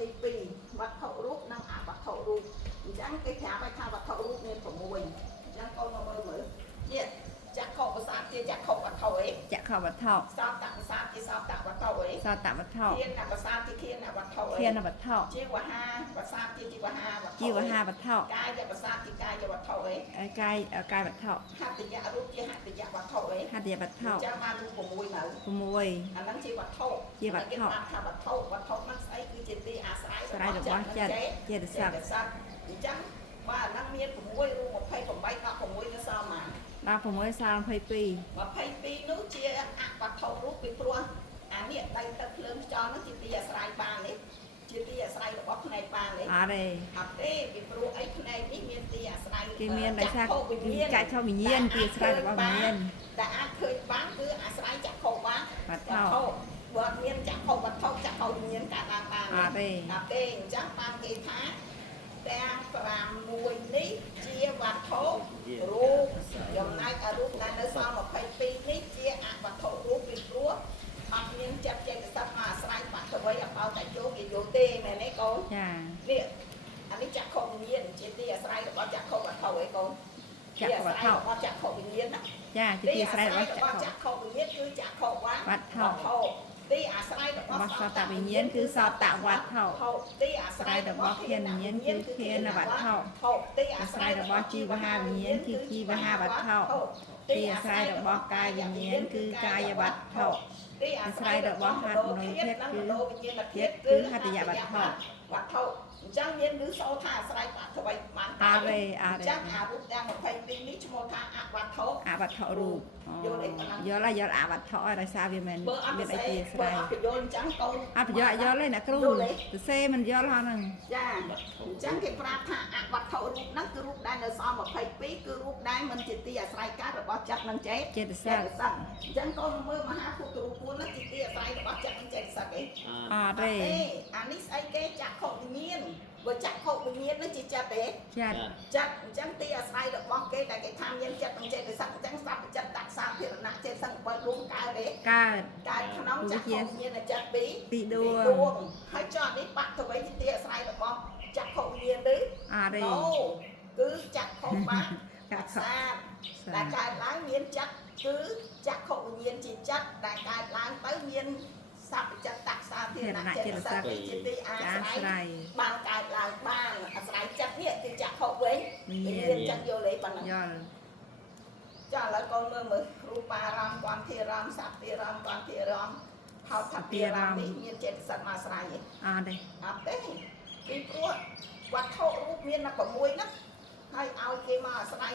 ទី2វត្ថុរូបនិងអវត្ថុរូបអញ្ចឹងគេប្រាប់ឲ្យថាវត្ថុរូបមាន6អញ្ចឹងកូនមកមើលនេះចក្ខុប្រសាទជាចក្ខុវត្ថុអីចក្ខុវត្ថុសោតប្រសាទជាសោតវត្ថុអីសោតវត្ថុធានប្រសាទជាធានវត្ថុអីធានវត្ថុជីវហាប្រសាទជាជីវហាវត្ថុជីវហាវត្ថុកាយប្រសាទជាកាយវត្ថុអីកាយវត្ថុហត្ថយរូបជាហត្ថយវត្ថុអីហត្ថយវត្ថុចាំបានរូប6នៅ6អាហ្នឹងជាវត្ថុជាវត្ថុគេថាវត្ថុហ្នឹងស្អីគឺជាទីអាស្រ័យរបស់ចិត្តចេតសិកអញ្ចឹងបាទអាហ្នឹងមាន6រូប28 16នៅសល់មក16សាល22នោះជាអវត្ថុរូបពីព្រោះអានេះដៃទឹកភ្លើងខ្យល់នោះជាទីអាស្រ័យបាននេះជាទីអាស្រ័យរបស់ផ្នែកបាននេះអត់ទេពីព្រោះអីផ្នែកនេះមានទីអាស្រ័យគេមានដោយសារចក្ខុវិញ្ញាណទីអាស្រ័យរបស់វិញ្ញាណដែលអាចឃើញបានគឺអាស្រ័យចក្ខុបានវត្ថុបើអត់មានចក្ខុវត្ថុចក្ខុវិញ្ញាណកើតឡើងបានអត់ទេអញ្ចឹងបានគេថាទាំង6នេះជាវត្ថុរូបចំណែករូបដែលនៅសល់22នេះជាអវត្ថុរូបពីព្រោះអត់មានចិត្តចេតសិកមកអាស្រ័យបច្ចវ័យអបោតយោគេយកទេមែនទេកូនចានេះអានេះចក្ខុវិញ្ញាណជាទីអាស្រ័យរបស់ចក្ខុវត្ថុអីកូនចក្ខុវត្ថុរបស់ចក្ខុវិញ្ញាណណាចាជាទីអាស្រ័យរបស់ចក្ខុវិញ្ញាណគឺចក្ខុវត្ថុទីអាស្រ័យរបស់សតវិញ្ញាណគឺសតវត្ថុទីអាស្រ័យរបស់ធានវិញ្ញាណគឺធានវត្ថុទីអាស្រ័យរបស់ជីវហាវិញ្ញាណគឺជីវហាវត្ថុទីអាស្រ័យរបស់កាយវិញ្ញាណគឺកាយវត្ថុទីអាស្រ័យរបស់ហត្ថមនុធាតុគឺលោវិញ្ញាណធាតុគឺហត្ថយវត្ថុវត្ថុអញ្ចឹងមានឬសូថាអាស្រ័យបច្ចវ័យបានអរេអញ្ចឹងអារូបទាំង22នេះឈ្មោះថាអវត្ថុរូបយល់អវត្ថុឲ្យដោយសារវាមិនមានអីជាស្រ័យអត់យល់អញ្ចឹងកូនអត់យល់ទេអ្នកគ្រូសរសេរមិនយល់ហ្នឹងចាអញ្ចឹងគេប្រាប់ថាអវត្ថុរូបហ្នឹងគឺរូបដែលនៅសល់22គឺរូបដែលមិនជាទីអាស្រ័យកើតរបស់ចិត្តនិងចេតសិកអញ្ចឹងកូនមើលមហាភូតរូប4ហ្នឹងជាទីអាស្រ័យរបស់ចិត្តនិងចេតសិកអីអត់ទេអានេះស្អីគេចក្ខុវិញ្ញាណបើចក្ខុវិញ្ញាណនេះជាចិត្តទេចិត្តអញ្ចឹងទីអាស្រ័យរបស់គេដែលគេថាមានចិត្តនិងចេតសិកអញ្ចឹងសព្វចិត្តដាក់សាធារណៈចេតសិកបើរួមកើតទេកើតក្នុងចក្ខុវិញ្ញាណចិត្តពីដួងហើយចុះនេះបច្ចវ័យទីអាស្រ័យរបស់ចក្ខុវិញ្ញាណទេអត់ទេគឺចក្ខុបាសាទដែលកើតឡើងមានចិត្តគឺចក្ខុវិញ្ញាណជាចិត្តដែលកើតឡើងទៅមានសព្វចិត្តដាក់សាធារណៈចេតសិកជាទីអាស្រ័យបានកើតឡើងបានអាស្រ័យចិត្តនេះគឺចក្ខុវិញមានចិត្តយល់ទេប៉ុណ្ណឹងយល់ចាឥឡូវកូនមើលគ្រូបារម្មណ៍គន្ធារម្មណ៍សព្ទារម្មណ៍គន្ធារម្មណ៍ហៅថាទារម្មណ៍នេះមានចេតសិកមកអាស្រ័យទេអត់ទេពីព្រោះវត្ថុរូបមានតែ6ហ្នឹងហើយឲ្យគេមកអាស្រ័យ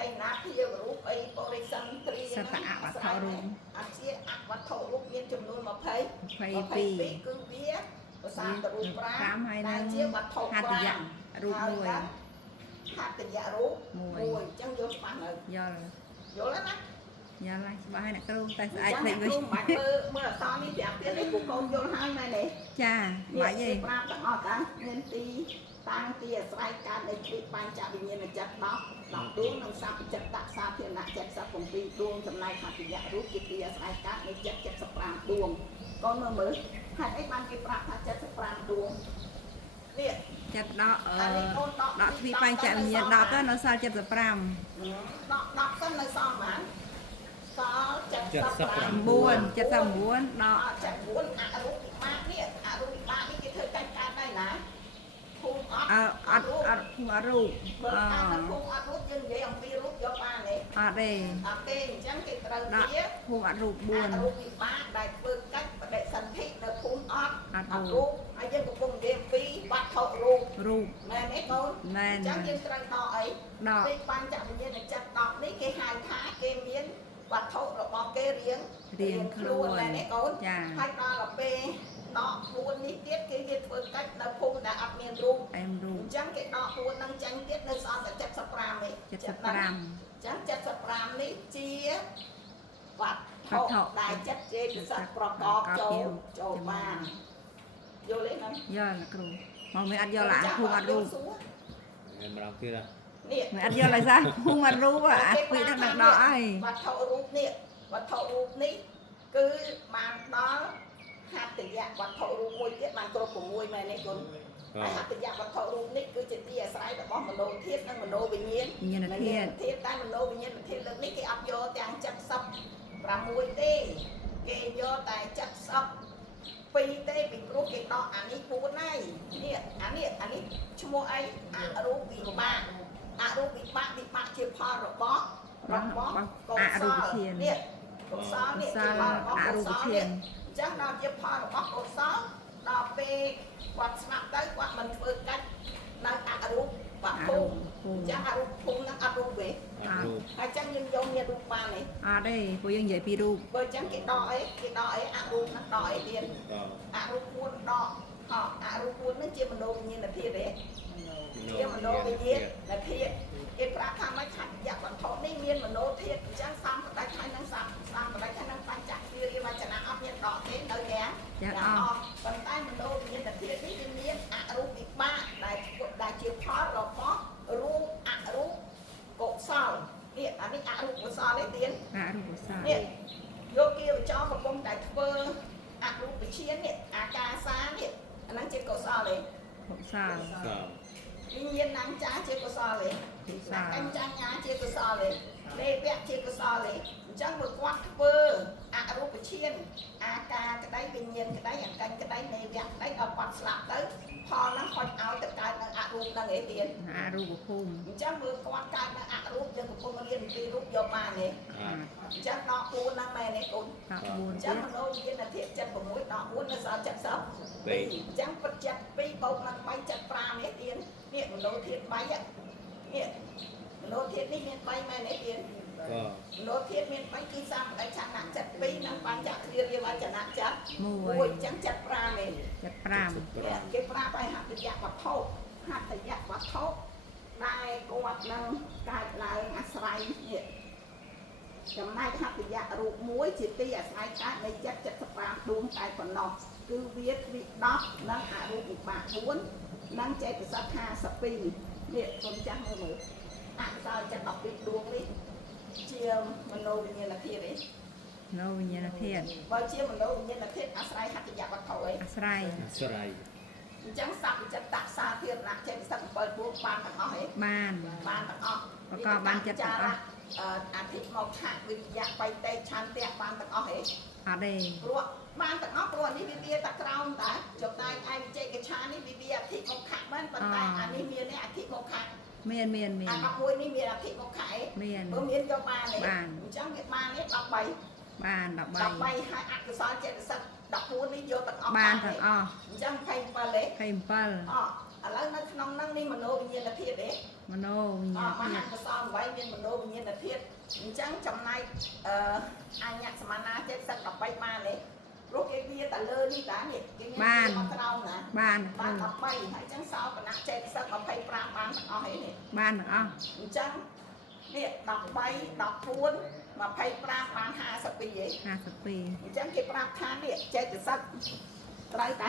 អីណាភាវរូបអីបរិសន្ទ្រីសតអវត្ថុរូបអត់ជាអវត្ថុរូបមានចំនួន22គឺវាប្រសាទរូប5ហើយដែលជាវត្ថុហត្ថយរូប1ហត្ថយរូប1អញ្ចឹងយល់ច្បាស់នៅយល់យល់ណាយល់ហើយច្បាស់ហើយអ្នកគ្រូតែស្អែកភ្លេចវិញគ្រូមិនបាច់មើលអក្សរនេះប្រាប់ទៀតឯងកូនយល់ហើយមែនទេចាបាច់ទេប្រាប់ទាំងអស់តាមានទីតាំងទីអាស្រ័យកើតនៃគ្រិបបញ្ចវិញ្ញាណចិត្ត10ដួងនិងសព្វចិត្តដាក់សាធារណៈ77ដួងចំណែកហត្ថយរូបជាទីអាស្រ័យកើតនៃចិត្ត75ដួងកូនមើលហេតុអីបានគេប្រាប់ថា75ដួងនេះចិត្តដកទ្វីបញ្ចវិញ្ញាណ10ទៅនៅសល់75ដកសិននៅសល់ប៉ុន្មានសល់79ដក79អរូបវិបាកនេះអរូបវិបាកនេះគេធ្វើកាច់កើតដែរណាភូមិអត់ភូមិអរូបបើថាភូមិអត់រូបយើងនិយាយអំពីរូបយកបានទេអត់ទេអញ្ចឹងគេត្រូវជាភូមិអត់រូប4អរូបវិបាកដែលធ្វើកាច់បដិសន្ធិនៅភូមិអត់រូបហើយយើងកំពុងនិយាយអំពីវត្ថុរូបមែនទេកូនអញ្ចឹងយើងត្រូវដកអីពេលបញ្ចវិញ្ញាណចិត្ត10នេះគេហៅថាគេមានវត្ថុរបស់គេរៀងខ្លួនដែរណាកូនហើយដល់ពេលដក4នេះទៀតគេធ្វើកាច់នៅភូមិដែលអត់មានរូបអញ្ចឹងគេដក4នឹងចាញ់ទៀតនៅសល់តែ75ទេ75អញ្ចឹង75នេះជាវត្ថុដែលចិត្តចេតសិកប្រកបចូលបានយល់ទេណាយល់គ្រូមកមិនអត់យល់អាភូមិអត់រូបមិនម្ដងទៀតនេះមិនអត់យល់ហើយសាភូមិអត់រូបអាពីដល់ដកអីវត្ថុរូបនេះគឺបានដល់ หัตถยะวัตถุรูปมวยเทียบมันกรบกับมวยมาในคนหัตถยะวัตถุรูปนี่คือจิตที่อาศัยแบบว่ามโนเทียบนั่งมโนวิญญาณเทียบใต้มโนวิญญาณเทียบเรื่องนี้เกี่ยวโยแต่งจัดซับประมวยเต้เกี่ยวโยแต่จัดซับปีเต้ปีรูปเกี่ยวอันนี้พูดไงเนี่ยอันนี้ชั่วโมงไอ้อารูปวิบากอารูปวิบากเชื่อพอหรอบอกองซอเนี่ยกองซอเนี่ยเชื่อพอหรอบกองซอเนี่ยจังเราเชื่อพอหรอบกองซอเราไปกวาดสนับได้กวาดมันเปิดกันนั่งอารูปปะพุ่งจังอารูปพุ่งนั่งอารูปเวอาจังยืนยงเนี่ยรูปมาเนี่ยđây cô dân dạy pi ru เปิดจังcái đỏ ấyอารูปนั่งđỏ ấy tiềnอารูปพุ่งđỏ họอารูปพุ่งนั่นเชื่อมันโดนยินนะพี่เด้เชื่อมันโดนยินนะพี่เอ็ดพระธรรมไม่ขัดอยากวันทองนี่เมียนมันโนเทียนจังซ้ำได้ใช้นั่งซ้ำได้ใช้นั่งปัญจที่เรียกว่าชนะอัพเนี่ยดอกเต้นเดินแง่อย่างออกบนใต้มันโนเมียนแต่เทียนนี่เมียนอารูปอีกบ้าได้เชี่ยวพอเราเพราะรูปอารูปกบซอเนี่ยอันนี้อารูปกบซอเลยเตียนเนี่ยโยกีไปจ่อกับวงแต่เฟอร์อารูปไปเชียนเนี่ยอากาซาเนี่ยอันนั้นเชี่ยวกบซอเลยวิญญาณนางจ้าเชี่ยวกบซอเลยกันจังงาเชี่ยวกบซอเลยเลเปียเชี่ยวกบซอเลยจังบกวัดเฟอร์อารูปไปเชียนอากาก็ได้วิญญาณก็ได้อย่างกันก็ได้เลเปียได้เอาปัดสลับtớiพอนั่งคอยเอาแต่การนั่งอารูปนั่งเอเตียนอารูปพุ่งจังมือกวาดการนั่งอารูปยังกับคนมาเรียนปีรูปโยมาเนี่ยจังนอกปูนั่งแม่ในคนจังมันโอ้ยนั่นเทียบจังผมมุ้ยนอกปูนั่งสาวจังซับจังปัจจัดปีบกนั่งไปจัดปลาเนี่ยเตียนเนี่ยมันโดนเทียบไปอ่ะเนี่ยมันโดนเทียบนี่เมียนไปแม่ในเตียนโดนเทียบเมียนไปกี่ซ้ำได้ช่างหนักจัดปีนั่งปัญจัดเรียกว่าจะหนักจัดมวยจังจัดปลาเนี่ยจัดปลาเนี่ยเก็บปลาไปหัตถยะวัดเท่าหัตถยะวัดเท่าได้กวาดนั่งกายลายอาศัยเนี่ยจำได้หัตถยะรูปมวยจิตติอาศัยการในจัดจัดปลาดวงกายคนนอกคือเวียดวิดอกนั่งหารูปอีกบาทล้วนนั่งใจกับสัทธาสปีเนี่ยสมจังมืออ่ะเราจะตอบปิดดวงนี้เชียร์มโนวิญญาณเทียนเลยโนวิญญาณเทียนพอเชียร์มโนวิญญาณเทียนอาศัยหัตถยะวัดเท่าเลยอาศัยจังสับจังตักซาเทียนนะเช่นสับเปิดบุกบานต่างอ้อยบ้านต่างอ้อยแล้วก็บ้านจัดต่างอ้อยอาทิตย์มองหักวิญญาไปเตะชันเตะบ้านต่างอ้อยอะไรรัวบ้านต่างอ้อยรัวนี่วิเวียตะกราวแต่จบได้ไอ้เจกชานี่วิเวียอาทิตย์มองหักบ้านปัตตาอันนี้เมียนี่อาทิตย์มองหักเมียนอันกับมวยนี่เมียอาทิตย์มองหักเมียนจะมาเลยจังเมียมาเนี่ยดับใบดับใบให้อักษรเจตสักดับพูนี่โยต่างอ้อยบ้านต่างอ้อยจังไพ่ปลาเล็กอ๋อแล้วนั่งนั่งนี่มโนวิญญาณเทียนเด็กมโนวิญญาณมาหันกระซอนไว้เนี่ยมโนวิญญาณเทียนจังจำนายอันยักษ์สมานาเจ็ดสักดับใบมาเลยรถเกียร์แต่เลิศนี่แต่เนี่ยบ้านดับใบให้จังสาวกับนักเจ็ดสักดับใบปลาบ้านต่างอ้อยเนี่ยบ้านต่างอ้อยจังเนี่ยดับใบดับพูนมาไพ่ปลาบ้าน50 ปีจังเก็บปลาทานเนี่ยเจ็ดสักไรแต่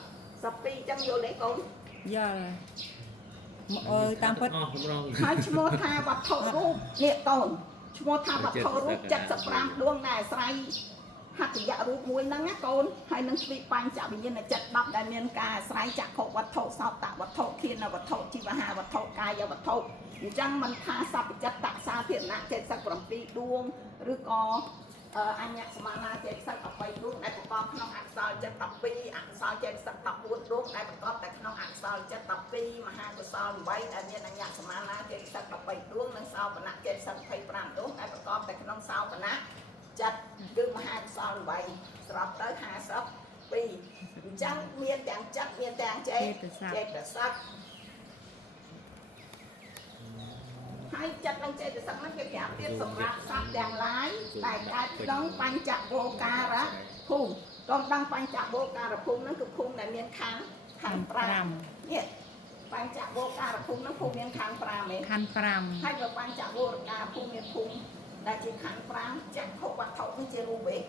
50 ปีจังอยู่เลยคนเยอะตามพัดให้ชั่วโมงทาบัตรรูปเนี่ยต้นชั่วโมงทาบัตรรูปจัดสปรามดวงนายใส่หัตถยะรูปมวยนั่งนะคนให้นั่งสปีปันจับวิญญาณจัดดับได้เมียนกาใส่จักรขวัตถุสาวตะวัตถุเทียนวัตถุชีวหาวัตถุกายวัตถุจังมันทาสับจัดตะซาเทียนนะเจ็ดสักปรมปีดวงหรือก็อันยักษ์สมานาเจ็ดสักเอาไปดวงในประกอบขนมอักษรจัดตับปีอักษรเจ็ดสักตับบุญดวงในประกอบแต่ขนมอักษรจัดตับปีมหากุศลไว้อันนี้อันยักษ์สมานาเจ็ดสักตับไปดวงในสาวปณะเจ็ดสักไฟปรามดวงในประกอบแต่ขนมสาวปณะจัดดึงมหากุศลไว้สำหรับเต้ย50 ปีจังเมียนแต่งจัดเมียนแต่งเจ็ดสักให้จัดลังใจแต่สักนั้นก็อยากเรียนสำหรับสัตว์อย่างไรแต่การต้องปัญจโวการะภูมิต้องดังปัญจโวการะภูมินั่นคือภูมิในเมียนคันปรามเนี่ยปัญจโวการะภูมินั่นภูมิเมียนคันปรามเลยให้เราปัญจโวการะภูมิเมียนภูมิได้จีขันปรางจักรวัตถุนี่เจรูเบก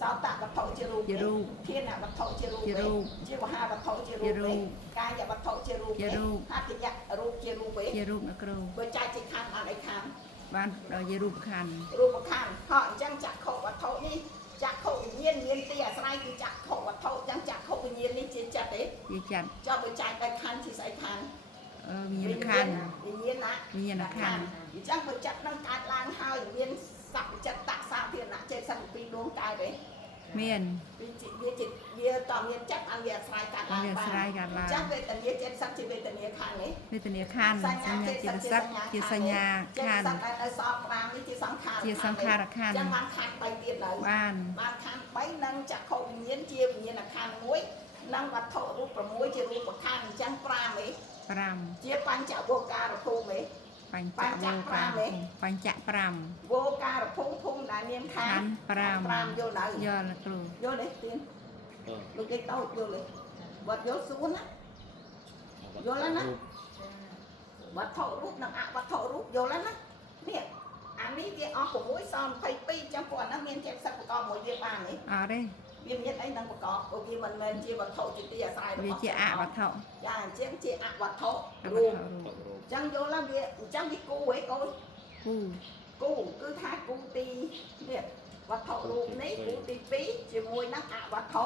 สาวตะวัตถุเจรูเบกเทียนวัตถุเจรูเบกจีวหาวัตถุเจรูเบกกายวัตถุเจรูเบกหัตถยะรูปเจรูเบกนักรูเบอร์ใจจีขันอะไรขันบ้านเราเจรูปขันเพราะจังจักรวัตถุนี่ จักเขาวิญญาณเมียนเตี้ยสายคือจักเขาวัดเท่าจังจักเขาวิญญาณนี่จีจัดเด้ ជាចាត់ เจ้าไปจ่ายไปคันที่ใส่คัน មានខាន់ วิญญาณนะ វិញ្ញាណក្ខន្ធ จังไปจัดนั่งการล้างหายเมียนสักจัดตักสาวเพียรนะเจ็ดสักปีดวงกายเด้ មាន ปีจิตเวียจิตเวียต่อเมียนจัดอันเวียสายการล้าง វា บ้า ស្រ័យកាត់ឡើង จังเวทเนียเจ็ดสักจิเวทเนียคันนี้ វេទនាខណ្ឌសញ្ញាចិត្តសឹកជាសញ្ញាខណ្ឌ សោកប្រាំនេះជាសង្ខារ ជាសង្ខារខណ្ឌ ចឹងបានខាត់3ទៀតនៅ បាន បានខាត់3នឹងចក្ខុវិញ្ញាណជាវិញ្ញាណខណ្ឌ1និងវត្ថុរូប6ជារូបខណ្ឌអញ្ចឹង5ឯង 5 ជាបញ្ចវោការភូមិឯង បញ្ចវោកាបញ្ច5 វោការភូមិភូមិដែលមានខណ្ឌ ខណ្ឌ 5យល់ទៅ 5យល់គ្រូ យល់ទេទៀនលោកគេតោចយល់ទេបើយល់ស្រួលណាយល់ហើយណាវត្ថុរូបនិងអវត្ថុរូបយល់ហើយណានេះអានេះវាអស់6សល់22ចឹងពួកអាហ្នឹងមានចិត្តសិក្សាមួយវាបានទេ អត់ទេ វាមានអីនឹងប្រកបព្រោះវាមិនមែនជាវត្ថុជាទីអាស្រ័យរបស់ វាជាអវត្ថុ ចាអញ្ចឹងជាអវត្ថុ អវ រូប ត្ថុរូប អញ្ចឹងយល់ហើយវាអញ្ចឹងវាគូហ៎កូន គូ គូគឺថាគូទីនេះវត្ថុរូបនេះគូទី2ជាមួយនឹងអវត្ថុ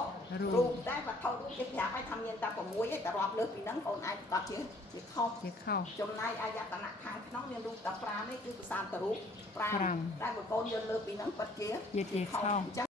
រូបតែវត្ថុរូបគេប្រាប់ឲ្យថាមានតែ6ឯងតែរាប់លើសពីហ្នឹងកូនអាចប្រកាសជាខុស ជាខុស ចំណែកអាយតនៈខាងក្នុងមានរូបតែ5នេះគឺប្រសាទរូប5 5 តែបើកូនយកលើសពីហ្នឹងពិតជា ជាខុស អញ្ចឹង